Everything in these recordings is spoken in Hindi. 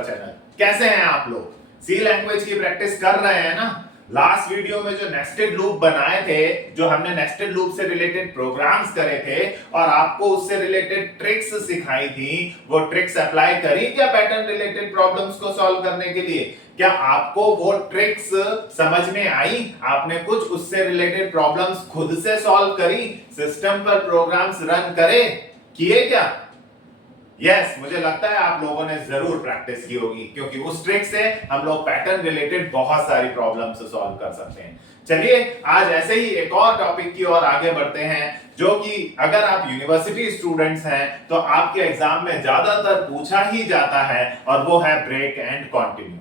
Paper channel. कैसे हैं आप लोग? सी लैंग्वेज की प्रैक्टिस कर रहे हैं ना? लास्ट वीडियो में जो नेस्टेड लूप बनाए थे, जो हमने नेस्टेड लूप से रिलेटेड प्रोग्राम्स करे थे और आपको उससे रिलेटेड ट्रिक्स सिखाई थी, वो ट्रिक्स अप्लाई करी क्या पैटर्न रिलेटेड प्रॉब्लम्स को सॉल्व करने के लिए? क्या आपको वो ट्रिक्स समझ में आई? आपने कुछ उससे रिलेटेड प्रॉब्लम्स खुद से सॉल्व करी? सिस्टम पर प्रोग्राम्स रन करे, किए क्या? यस, मुझे लगता है आप लोगों ने जरूर प्रैक्टिस की होगी, क्योंकि उस ट्रिक से हम लोग पैटर्न रिलेटेड बहुत सारी प्रॉब्लम्स सॉल्व कर सकते हैं। चलिए आज ऐसे ही एक और टॉपिक की ओर आगे बढ़ते हैं, जो कि अगर आप यूनिवर्सिटी स्टूडेंट्स हैं तो आपके एग्जाम में ज्यादातर पूछा ही जाता है, और वो है ब्रेक एंड कंटिन्यू।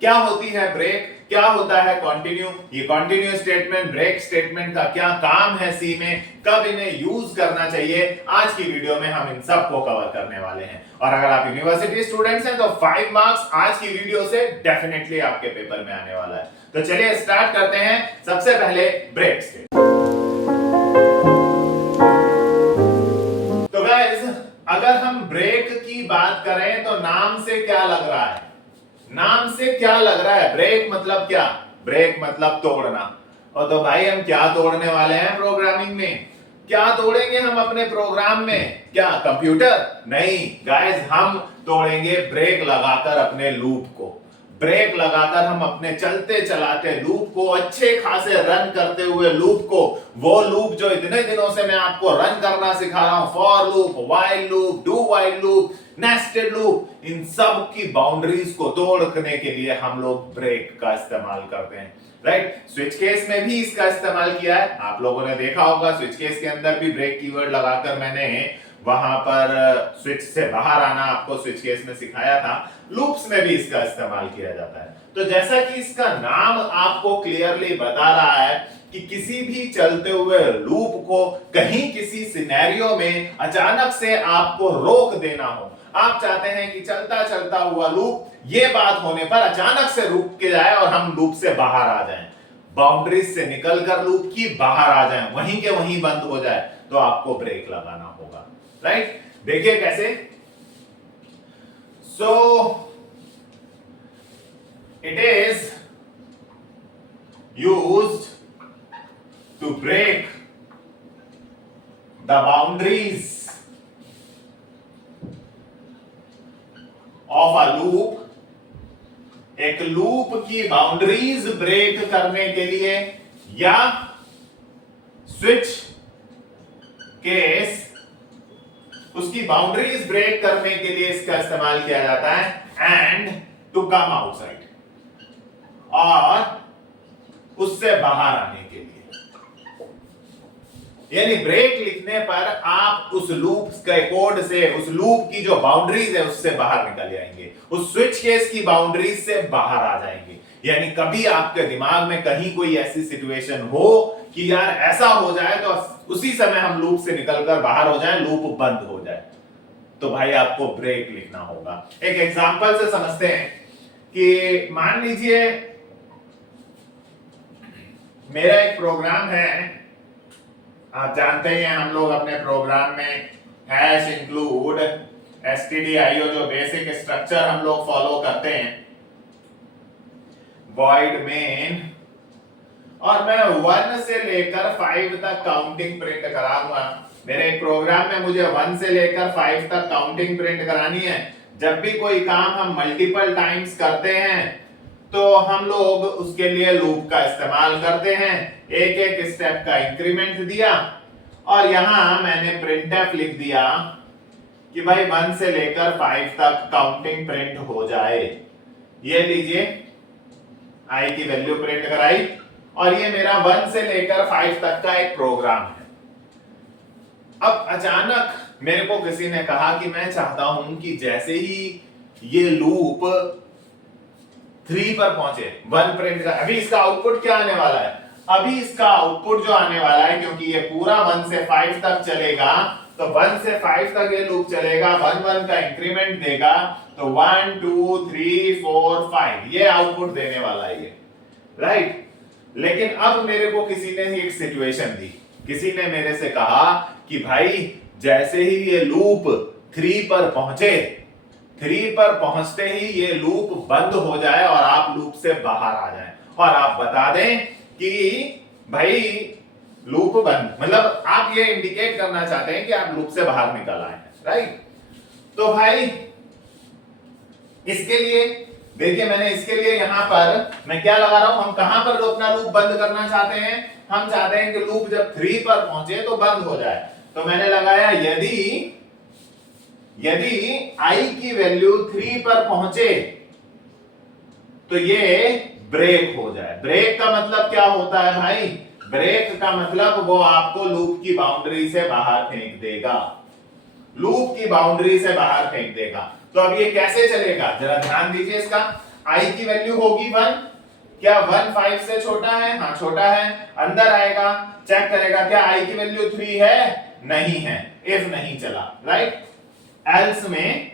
क्या होती है ब्रेक, क्या होता है कंटिन्यू? ये कंटिन्यू स्टेटमेंट, ब्रेक स्टेटमेंट का क्या काम है सी में, कब इन्हें यूज करना चाहिए, आज की वीडियो में हम इन सब को कवर करने वाले हैं। और अगर आप यूनिवर्सिटी स्टूडेंट्स हैं तो 5 मार्क्स आज की वीडियो से डेफिनेटली आपके पेपर में आने वाला है। तो चलिए स्टार्ट करते हैं। सबसे पहले ब्रेक स्टेटमेंट। तो गाइस, अगर हम ब्रेक की बात करें तो नाम से क्या लग रहा है? नाम से क्या लग रहा है? ब्रेक मतलब क्या? ब्रेक मतलब तोड़ना। और तो भाई हम क्या तोड़ने वाले हैं प्रोग्रामिंग में? क्या तोड़ेंगे हम अपने प्रोग्राम में? क्या कंप्यूटर? नहीं गाइस, हम तोड़ेंगे ब्रेक लगाकर अपने लूप को। ब्रेक लगाकर हम अपने चलते चलाते लूप को, अच्छे खासे रन करते हुए लूप को, वो लूप जो इतने दिनों से मैं आपको रन करना सिखा रहा हूं, for loop, while loop, do while loop, nested loop, इन सब की बाउंड्रीज को तोड़ने के लिए हम लोग ब्रेक का इस्तेमाल करते हैं। राइट? स्विच केस में भी इसका इस्तेमाल किया है, आप लोगों ने देखा होगा। स्विच केस के अंदर भी ब्रेक कीवर्ड लगाकर मैंने वहां पर स्विच से बाहर आना आपको स्विच केस में सिखाया था। लूप्स में भी इसका इस्तेमाल किया जाता है। तो जैसा कि इसका नाम आपको क्लियरली बता रहा है कि किसी भी चलते हुए लूप को कहीं किसी सिनेरियो में अचानक से आपको रोक देना हो, आप चाहते हैं कि चलता चलता हुआ लूप ये बात होने पर अचानक से रुक के जाए और हम लूप से बाहर आ जाएं, बाउंड्रीज से निकलकर लूप की बाहर आ जाएं, वहीं के वहीं बंद हो जाए, तो आपको ब्रेक लगाना होगा। राइट? देखिए कैसे। So it is used to break the boundaries of a loop. एक लूप की बाउंड्रीज ब्रेक करने के लिए या स्विच केस, उसकी बाउंड्रीज ब्रेक करने के लिए इसका इस्तेमाल किया जाता है। एंड टू कम आउटसाइड, और उससे बाहर आने के लिए। यानी ब्रेक लिखने पर आप उस लूप के कोड से, उस लूप की जो बाउंड्रीज है उससे बाहर निकल जाएंगे, उस स्विच केस की बाउंड्रीज से बाहर आ जाएंगे। यानी कभी आपके दिमाग में कहीं कोई ऐसी सिचुएशन हो कि यार ऐसा हो जाए, तो उसी समय हम लूप से निकलकर बाहर हो जाएं, लूप बंद हो जाए, तो भाई आपको ब्रेक लिखना होगा। एक एग्जांपल से समझते हैं कि मान लीजिए मेरा एक प्रोग्राम है, आप जानते हैं हम लोग अपने प्रोग्राम में हैश इंक्लूड stdio जो बेसिक स्ट्रक्चर हम लोग फॉलो करते हैं, void main, और मैं 1 से लेकर 5 तक काउंटिंग प्रिंट कराऊंगा। मेरे प्रोग्राम में मुझे 1 से लेकर 5 तक काउंटिंग प्रिंट करानी है। जब भी कोई काम हम मल्टीपल टाइम्स करते हैं तो हम लोग उसके लिए लूप का इस्तेमाल करते हैं। एक एक स्टेप का इंक्रीमेंट दिया, और यहां मैंने printf लिख दिया कि भाई 1 से लेकर 5 तक काउंटिंग प्रिंट हो जाए। ये लीजिए, i की वैल्यू प्रिंट कराई, और ये मेरा 1 से लेकर 5 तक का एक प्रोग्राम है। अब अचानक मेरे को किसी ने कहा कि मैं चाहता हूं कि जैसे ही ये लूप 3 पर पहुंचे, 1 प्रिंट का, अभी इसका आउटपुट क्या आने वाला है? अभी इसका आउटपुट जो आने वाला है, क्योंकि ये पूरा 1 से 5 तक चलेगा, तो 1 से 5 तक ये लूप चलेगा, 1 का इंक्रीमेंट देगा, तो 1 2 3 4 5 ये आउटपुट देने वाला है ये। राइट? लेकिन अब मेरे को किसी ने एक सिचुएशन दी, किसी ने मेरे से कहा कि भाई जैसे ही ये लूप 3 पर पहुंचे 3 पर पहुंचते ही ये लूप बंद हो जाए और आप लूप से बाहर आ जाएं और आप बता दें कि भाई लूप बंद, मतलब आप ये इंडिकेट करना चाहते हैं कि आप लूप से बाहर निकल आए हैं, राइट। तो भाई इसके लिए देखिए, मैंने इसके लिए यहां पर मैं क्या लगा रहा हूं, हम कहां पर अपना लूप बंद करना चाहते हैं, हम चाहते हैं कि लूप जब 3 पर पहुंचे तो बंद हो जाए। तो मैंने लगाया यदि I की वैल्यू 3 पर पहुंचे तो ये ब्रेक हो जाए। ब्रेक का मतलब क्या होता है भाई, ब्रेक का मतलब वो आपको लूप की बाउंड्री से बाहर फेंक देगा, लूप की बाउंड्री से बाहर फेंक देगा। तो अब ये कैसे चलेगा, जरा ध्यान दीजिए इसका। I की वैल्यू होगी 1, क्या 1 5 से छोटा है, हाँ छोटा है। अंदर आएगा, चेक करेगा क्या I की वैल्यू 3 है, नहीं है, इफ नहीं चला, राइट। एल्स में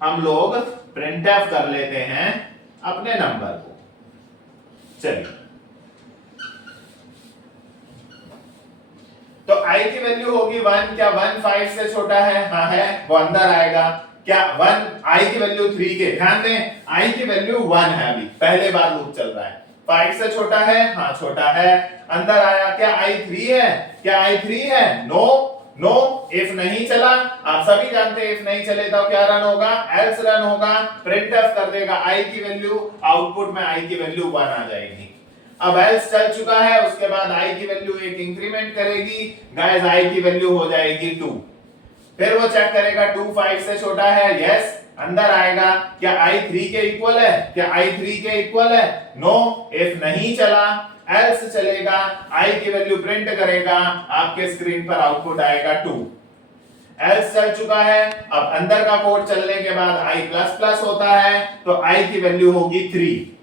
हम लोग प्रिंटफ कर लेते हैं अपने नंबर को। चलिए, तो I की वैल्यू होगी 1, क्या 1 5 से छोटा है, हाँ है, वो अंदर आएगा। क्या 1 I की वैल्यू 3 के, ध्यान दें I की वैल्यू 1 है, अभी पहले बार लूप चल रहा है। 5 से छोटा है, हाँ छोटा है, अंदर आया। क्या I 3 है, क्या I 3 है, नो नो, इफ नहीं चला, आप सभी जानते हैं इफ नहीं चले तो क्या रन होगा, एल्स रन होगा, प्रिंटफ कर देगा I की वैल्यू, आउटपुट में I की वैल्यू 1 आ जाएगी। अब एल्स चल चुका है, उसके बाद I की वैल्यू एक इंक्रीमेंट करेगी, गाइस I की वैल्यू हो जाएगी 2। फिर वो चेक करेगा 2 5 से छोटा है, यस, अंदर आएगा। क्या I 3 के इक्वल है, क्या I 3 के इक्वल है, नो, इफ नहीं चला, एल्स चलेगा, I की वैल्यू प्रिंट करेगा, आपके स्क्रीन पर आउटपुट आएगा 2। एल्स चल चुका है, अब अंदर का कोड चलने के बाद I++ होता है, तो I की वैल्यू होगी 3।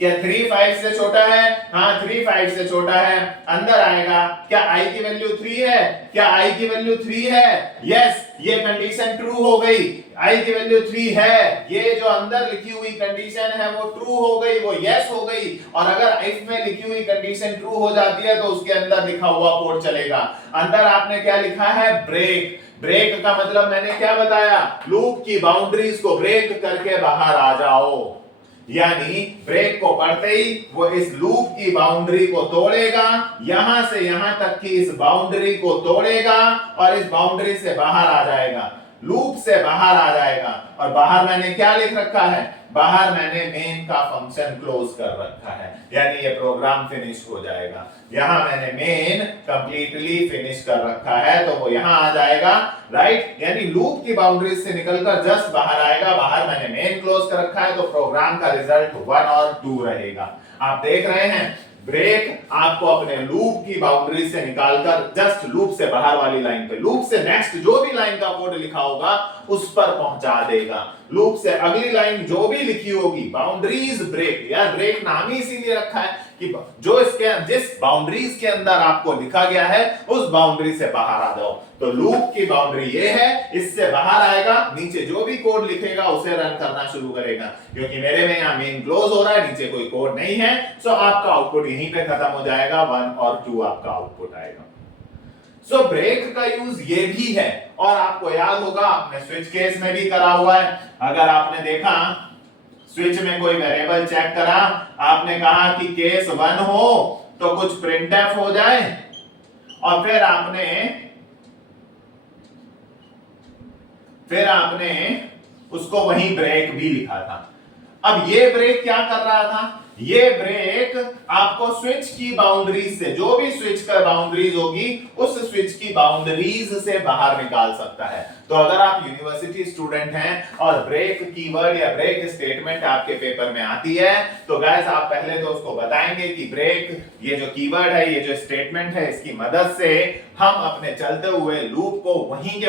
क्या 3 5 से छोटा है, हाँ 3 5 से छोटा है, अंदर आएगा। क्या I की वैल्यू 3 है, क्या I की वैल्यू 3 है, यस, ये कंडीशन ट्रू हो गई, I की वैल्यू 3 है, ये जो अंदर लिखी हुई कंडीशन है वो ट्रू हो गई, वो यस हो गई। और अगर इफ में लिखी हुई कंडीशन ट्रू हो जाती है तो उसके अंदर लिखा हुआ कोड चलेगा। अंदर आपने क्या लिखा है, ब्रेक। ब्रेक का मतलब मैंने क्या बताया, लूप की बाउंड्रीज को ब्रेक करके बाहर आ जाओ, यानी ब्रेक को पढ़ते ही वो इस लूप की बाउंड्री को तोड़ेगा, यहां से यहां तक की इस बाउंड्री को तोड़ेगा और इस बाउंड्री से बाहर आ जाएगा, लूप से बाहर आ जाएगा। और बाहर मैंने क्या लिख रखा है, बाहर मैंने मेन का फंक्शन क्लोज कर रखा है, यानी ये प्रोग्राम फिनिश हो जाएगा। यहां मैंने मेन कंप्लीटली फिनिश कर रखा है, तो वो यहां आ जाएगा, राइट। यानी लूप की बाउंड्रीज से निकलकर जस्ट बाहर आएगा, बाहर मैंने मेन क्लोज कर रखा है, तो प्रोग्राम का रिजल्ट 1 और 2 रहेगा। आप देख रहे हैं, ब्रेक आपको अपने लूप की बाउंड्री से निकालकर जस्ट लूप से बाहर वाली लाइन पे, लूप से नेक्स्ट जो भी लाइन का कोड लिखा होगा उस पर पहुंचा देगा। लूप से अगली लाइन जो भी लिखी होगी, बाउंड्रीज ब्रेक, यार ब्रेक नाम ही इसीलिए रखा है कि जो इसके जिस बाउंड्रीज के अंदर आपको लिखा गया है उस बाउंड्री से बाहर आ जाओ। तो लूप की बाउंड्री ये है, इससे बाहर आएगा, नीचे जो भी कोड लिखेगा उसे रन करना शुरू करेगा। क्योंकि मेरे में यहाँ मेन क्लोज हो रहा है, नीचे कोई कोड नहीं है, सो आपका आउटपुट यहीं पे खत्म हो जाएगा, 1 और 2 आपका आउटपुट आएगा। सो ब्रेक का यूज ये भी है, और आपको याद होगा आपने स्विच केस में भी करा हुआ है। अगर आपने देखा स्विच में कोई वेरिएबल चेक करा, आपने कहा कि केस 1 हो तो कुछ प्रिंटफ हो जाए, और फिर आपने उसको वहीं ब्रेक भी लिखा था। अब ये ब्रेक क्या कर रहा था, ये ब्रेक आपको स्विच की बाउंड्रीज से, जो भी स्विच का बाउंड्रीज होगी उस स्विच की बाउंड्रीज से बाहर निकाल सकता है। तो अगर आप यूनिवर्सिटी स्टूडेंट हैं और ब्रेक कीवर्ड या ब्रेक स्टेटमेंट आपके पेपर में आती है, तो गाइस आप पहले तो उसको बताएंगे कि ब्रेक ये जो कीवर्ड है, ये जो स्टेटमेंट है, इसकी मदद से हम अपने चलते हुए लूप को वहीं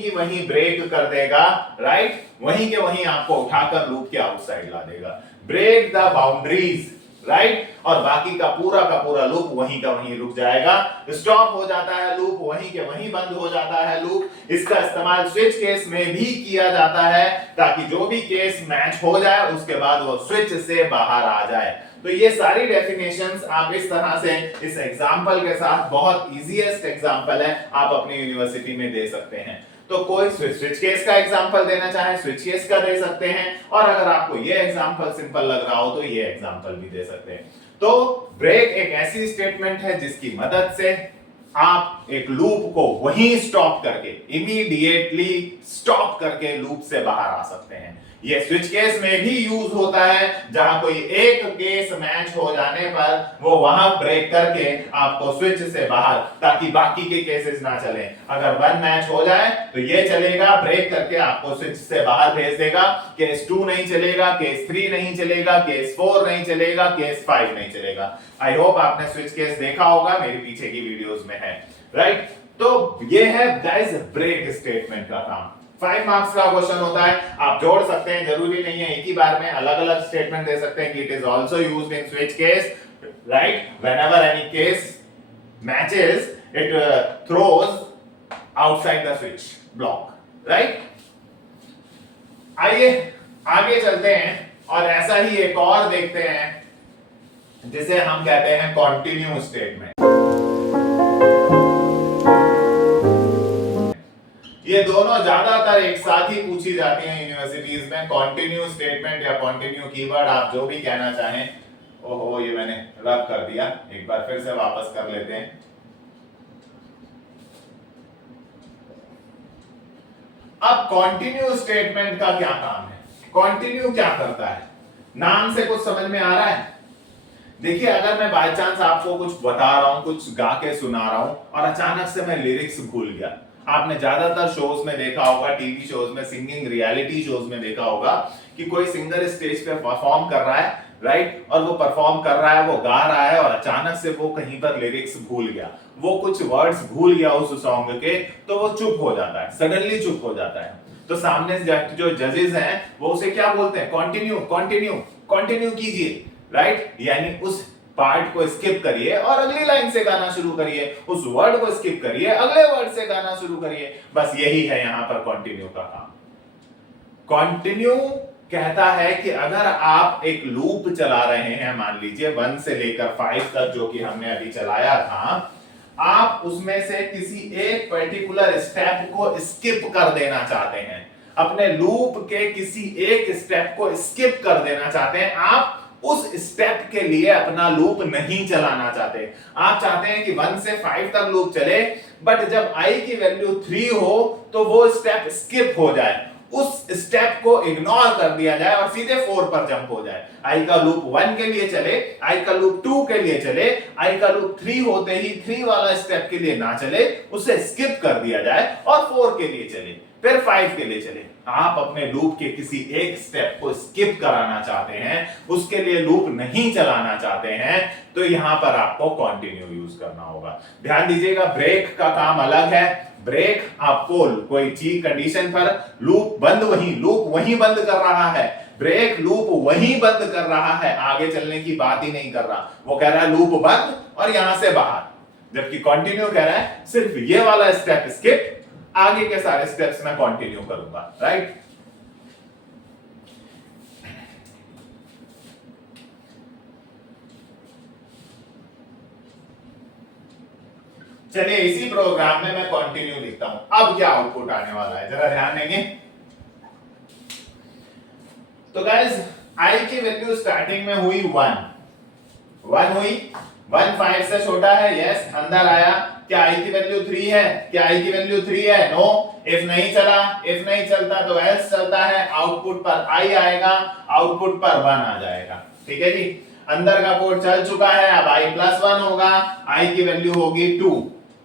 की वहीं ब्रेक कर देगा, राइट। वहीं के वहीं आपको उठाकर लूप के आउटसाइड ला देगा। ब्रेक द बाउंड्रीज, राइट, और बाकी का पूरा लूप वहीं का वहीं रुक जाएगा, स्टॉप हो जाता है लूप, वहीं के वहीं बंद हो जाता है लूप। इसका इस्तेमाल स्विच केस में भी किया जाता है ताकि जो भी केस मैच हो जाए उसके बाद वो स्विच से बाहर आ जाए। तो ये सारी डेफिनेशंस आप इस तरह से इस एग्जांपल के साथ, बहुत इजीएस्ट एग्जांपल है, आप अपनी यूनिवर्सिटी में दे सकते हैं। तो कोई स्विच केस का एग्जांपल देना चाहे स्विच केस का दे सकते हैं, और अगर आपको ये एग्जांपल सिंपल लग रहा हो तो ये एग्जांपल भी दे सकते हैं। तो ब्रेक एक ऐसी स्टेटमेंट है जिसकी मदद से आप एक लूप को वहीं स्टॉप करके, इमीडिएटली स्टॉप करके लूप से बाहर आ सकते हैं। ये स्विच केस में भी यूज होता है, जहां कोई एक केस मैच हो जाने पर वो वहां ब्रेक करके आपको स्विच से बाहर, ताकि बाकी के केसेस ना चले। अगर वन मैच हो जाए तो ये चलेगा, ब्रेक करके आपको स्विच से बाहर भेज देगा। केस 2 नहीं चलेगा, केस 3 नहीं चलेगा, केस 4 नहीं चलेगा, केस 5 नहीं चलेगा। आई होप आपने स्विच केस देखा होगा, मेरी पीछे की वीडियोस में है, राइट। तो ये है गाइस ब्रेक स्टेटमेंट का काम। 5 मार्क्स का क्वेश्चन होता है, आप जोड़ सकते हैं, जरूरी नहीं है एक ही बार में, अलग अलग स्टेटमेंट दे सकते हैं कि it is also used in switch case, right. Whenever any case matches it throws outside the switch block, right. आइए आगे चलते हैं और ऐसा ही एक और देखते हैं जिसे हम कहते हैं कॉन्टिन्यू स्टेटमेंट। ये दोनों ज्यादातर एक साथ ही पूछी जाती हैं यूनिवर्सिटीज में, कॉन्टिन्यू स्टेटमेंट या कॉन्टिन्यू कीवर्ड, आप जो भी कहना चाहें। ओहो, ये मैंने रब कर दिया, एक बार फिर से वापस कर लेते हैं। अब कॉन्टिन्यू स्टेटमेंट का क्या काम है, कॉन्टिन्यू क्या करता है, नाम से कुछ समझ में आ रहा है? देखिए, अगर मैं बाय चांस आपको कुछ बता रहा हूं, कुछ गा के सुना रहा हूं और अचानक से मैं लिरिक्स भूल गया, आपने ज्यादातर शोज में देखा होगा, टीवी शोज में, सिंगिंग रियलिटी शोज में देखा होगा कि कोई सिंगर स्टेज पे परफॉर्म कर रहा है, राइट, और वो परफॉर्म कर रहा है, वो गा रहा है और अचानक से वो कहीं पर लिरिक्स भूल गया, वो कुछ वर्ड्स भूल गया उस सॉन्ग के, तो वो चुप हो जाता है, सडनली चुप हो जाता है। तो सामने जो जजेस हैं वो उसे क्या बोलते हैं, कंटिन्यू कंटिन्यू कंटिन्यू कीजिए, राइट, यानी उस पार्ट को स्किप करिए और अगली लाइन से गाना शुरू करिए, उस वर्ड को स्किप करिए, अगले वर्ड से गाना शुरू करिए। बस यही है यहां पर कंटिन्यू का काम। कंटिन्यू कहता है कि अगर आप एक लूप चला रहे हैं, मान लीजिए 1 से लेकर 5 तक, जो कि हमने अभी चलाया था, आप उसमें से किसी एक पर्टिकुलर स्टेप को स्किप कर देना चाहते हैं, अपने लूप के किसी एक स्टेप को स्किप कर देना चाहते हैं, आप उस स्टेप के लिए अपना लूप नहीं चलाना चाहते। आप चाहते हैं कि 1 से 5 तक लूप चले, बट जब आई की वैल्यू 3 हो तो वो स्टेप स्किप हो जाए, उस स्टेप को इग्नोर कर दिया जाए और सीधे 4 पर जंप हो जाए। आई का लूप 1 के लिए चले, आई का लूप 2 के लिए चले, आई का लूप 3 होते ही 3 वाला स्टेप के लिए ना चले, उसे स्किप कर दिया जाए और 4 के लिए चले, फिर 5 के लिए चले। आप अपने लूप के किसी एक स्टेप को स्किप कराना चाहते हैं, उसके लिए लूप नहीं चलाना चाहते हैं, तो यहां पर आपको कंटिन्यू यूज करना होगा। ध्यान दीजिएगा, ब्रेक का काम अलग है। ब्रेक आपको कोई चीज कंडीशन पर लूप वहीं बंद कर रहा है, ब्रेक लूप वहीं बंद कर रहा है, आगे चलने की बात ही नहीं कर रहा। वो कह रहा है लूप बंद और यहां से बाहर, जबकि कंटिन्यू कह रहा है सिर्फ ये वाला स्टेप स्किप, आगे के सारे स्टेप्स मैं कंटिन्यू करूंगा, राइट। चलिए, इसी प्रोग्राम में मैं कंटिन्यू लिखता हूं। अब क्या आउटपुट आने वाला है, जरा ध्यान देंगे। तो गाइस, आई की वैल्यू स्टार्टिंग में हुई 1 हुई, 1 5 से छोटा है, यस, अंदर आया। क्या आई की वैल्यू 3 है? क्या आई की वैल्यू 3 है? नो। इफ नहीं चला, इफ नहीं चलता तो एल्स चलता है, आउटपुट पर आई आएगा, आउटपुट पर 1 आ जाएगा, ठीक है जी। अंदर का कोड चल चुका है, अब आई प्लस 1 होगा, आई की वैल्यू होगी 2,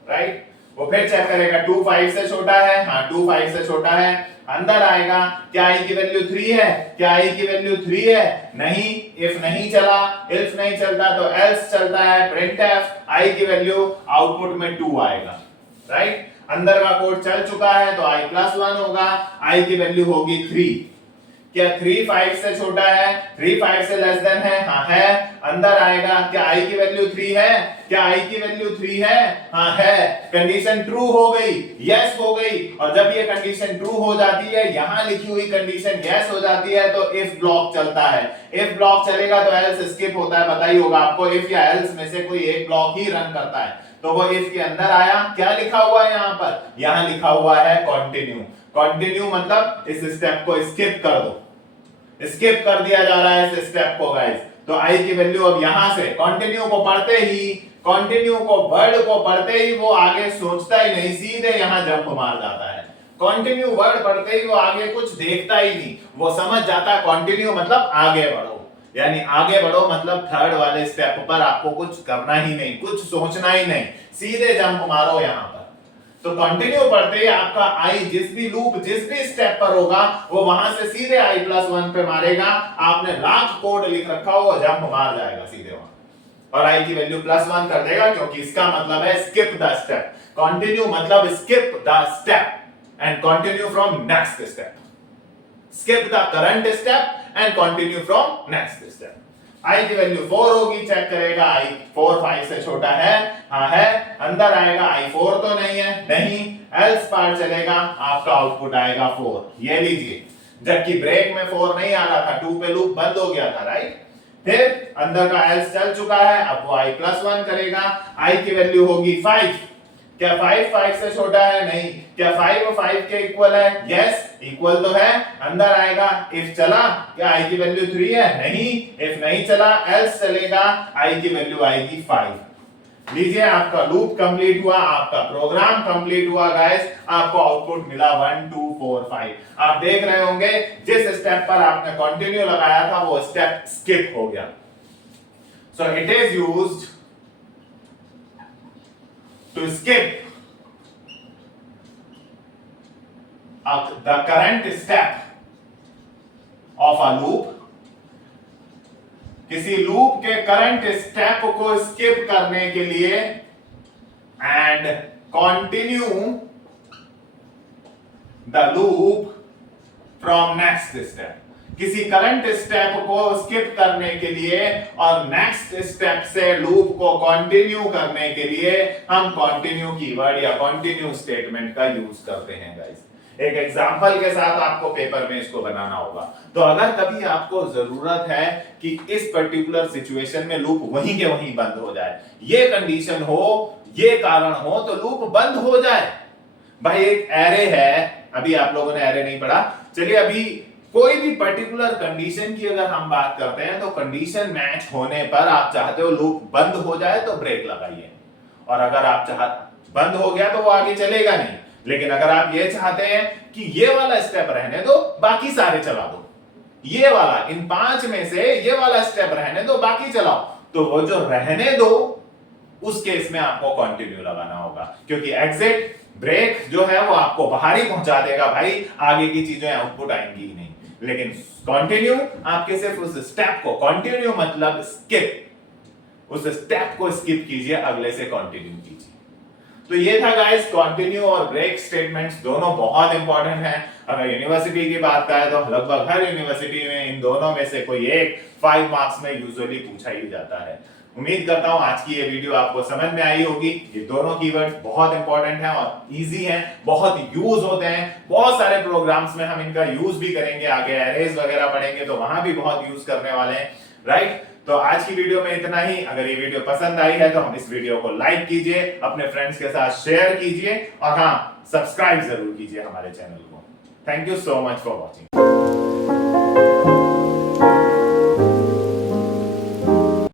राइट। वो फिर चेक करेगा 2 5 से छोटा है, हाँ 2 5 से छोटा है, अंदर आएगा। क्या आई की वैल्यू 3 है? क्या आई की वैल्यू 3 है? नहीं। इफ नहीं चला, इफ नहीं चलता तो एल्स चलता है, प्रिंटफ, आई की वैल्यू आउटपुट में 2 आएगा, राइट। अंदर का कोड चल चुका है तो आई प्लस 1 होगा, आई की वैल्यू होगी 3। क्या 3 5 से छोटा है? 3 5 से लेस देन है, हाँ है, अंदर आएगा। क्या आई की वैल्यू 3 है? क्या आई की वैल्यू 3 है? हाँ है। कंडीशन ट्रू हो गई, यस हो गई, और जब ये कंडीशन ट्रू हो जाती है, यहां लिखी हुई कंडीशन यस हो जाती है, तो इफ ब्लॉक चलता है। इफ ब्लॉक चलेगा तो एल्स स्किप होता है, पता ही होगा आपको, इफ या एल्स में से कोई एक ब्लॉक ही रन करता है। तो वो इफ के अंदर आया। क्या लिखा हुआ है यहाँ पर? यहाँ लिखा हुआ है कंटिन्यू। कंटिन्यू मतलब इस स्टेप को स्किप कर दो, स्किप कर दिया जा रहा है इस स्टेप को गाइस। तो आई की वैल्यू अब यहां से कंटिन्यू को पढ़ते ही, कंटिन्यू को वर्ड को पढ़ते ही वो आगे सोचता ही नहीं, सीधे यहां जंप मार जाता है। कंटिन्यू वर्ड पढ़ते ही वो आगे कुछ देखता ही नहीं, वो समझ जाता है कंटिन्यू मतलब आगे बढ़ो। यानी आगे बढ़ो मतलब थर्ड वाले स्टेप पर आपको कुछ करना ही नहीं, कुछ सोचना ही नहीं, सीधे जंप मारो यहां पर। तो कंटिन्यू पढ़ते ही आपका आई जिस भी लूप जिस भी स्टेप पर होगा वो वहां से सीधे i+1 पे मारेगा। आपने लाख कोड लिख रखा हो, जंप मार जाएगा सीधे वहां और आई की वैल्यू +1 कर देगा, क्योंकि इसका मतलब है स्किप द स्टेप। कंटिन्यू मतलब skip the step and continue from next step. Skip the current step and continue from next step. I की वैल्यू 4 होगी, चेक करेगा आई 4 5 से छोटा है, हाँ है, अंदर आएगा आई 4 तो नहीं है, नहीं, एल्स पार्ट चलेगा, आपका आउटपुट आएगा 4। ये लीजिए, जबकि ब्रेक में 4 नहीं आ रहा था, 2 पे लूप बंद हो गया था, राइट। फिर अंदर का एल्स चल चुका है, अब वो i+1 करेगा, आई की वैल्यू होगी 5। क्या 5 5 से छोटा है? नहीं। क्या 5 5 के इक्वल है? यस, इक्वल तो है। अंदर आएगा, इफ चला, क्या आई की वैल्यू 3 है? नहीं। इफ नहीं चला, एल्स चलेगा, आई की वैल्यू आएगी 5। लीजिए, आपका लूप कंप्लीट हुआ, आपका प्रोग्राम कंप्लीट हुआ गाइस, आपको आउटपुट मिला 1 2 4 5। आप देख रहे होंगे जिस स्टेप पर आपने कंटिन्यू लगाया था वो स्टेप स्किप हो गया। सो it is used to skip the current step of a loop। किसी लूप के करंट स्टेप को स्किप करने के लिए and continue the loop from next step. किसी करंट स्टेप को स्किप करने के लिए और नेक्स्ट स्टेप से लूप को कंटिन्यू करने के लिए हम कंटिन्यू कीवर्ड या कंटिन्यू स्टेटमेंट का यूज करते हैं गाइस। एक एग्जांपल के साथ आपको पेपर में इसको बनाना होगा। तो अगर कभी आपको जरूरत है कि इस पर्टिकुलर सिचुएशन में लूप वहीं के वहीं बंद हो जाए, ये कंडीशन हो, ये कारण हो, तो लूप बंद हो जाए। भाई एक एरे है, अभी आप लोगों ने एरे नहीं पढ़ा, चलिए अभी कोई भी पर्टिकुलर कंडीशन की अगर हम बात करते हैं तो कंडीशन मैच होने पर आप चाहते हो लूप बंद हो जाए तो ब्रेक लगाइए, और अगर आप बंद हो गया तो वो आगे चलेगा नहीं। लेकिन अगर आप ये चाहते हैं कि ये वाला स्टेप रहने दो, बाकी सारे चला दो, ये वाला, इन 5 में से ये वाला स्टेप रहने दो, बाकी चलाओ, तो वो जो रहने दो उस केस में आपको कंटिन्यू लगाना होगा, क्योंकि एग्जिट ब्रेक जो है वो आपको बाहर ही पहुंचा देगा भाई, आगे की चीजें आउटपुट आएंगी ही नहीं। लेकिन कंटिन्यू आपके सिर्फ उस स्टेप को, कंटिन्यू मतलब स्किप, उस स्टेप को स्किप कीजिए, अगले से कंटिन्यू कीजिए। तो ये था गाइस, कंटिन्यू और ब्रेक स्टेटमेंट्स दोनों बहुत इंपॉर्टेंट हैं। अगर यूनिवर्सिटी की बात करें तो लगभग हर यूनिवर्सिटी में इन दोनों में से कोई एक 5 मार्क्स में यूजुअली पूछा ही जाता है। उम्मीद करता हूं आज की ये वीडियो आपको समझ में आई होगी। ये दोनों कीवर्ड्स बहुत इंपॉर्टेंट हैं और इजी हैं, बहुत यूज होते हैं, बहुत सारे प्रोग्राम्स में हम इनका यूज भी करेंगे, आगे एरेज वगैरह पढ़ेंगे तो वहां भी बहुत यूज करने वाले हैं, राइट। तो आज की वीडियो में इतना ही। अगर ये वीडियो पसंद आई है तो हम इस वीडियो को लाइक कीजिए, अपने फ्रेंड्स के साथ शेयर कीजिए और हाँ, सब्सक्राइब जरूर कीजिए हमारे चैनल को। Thank you so much for watching.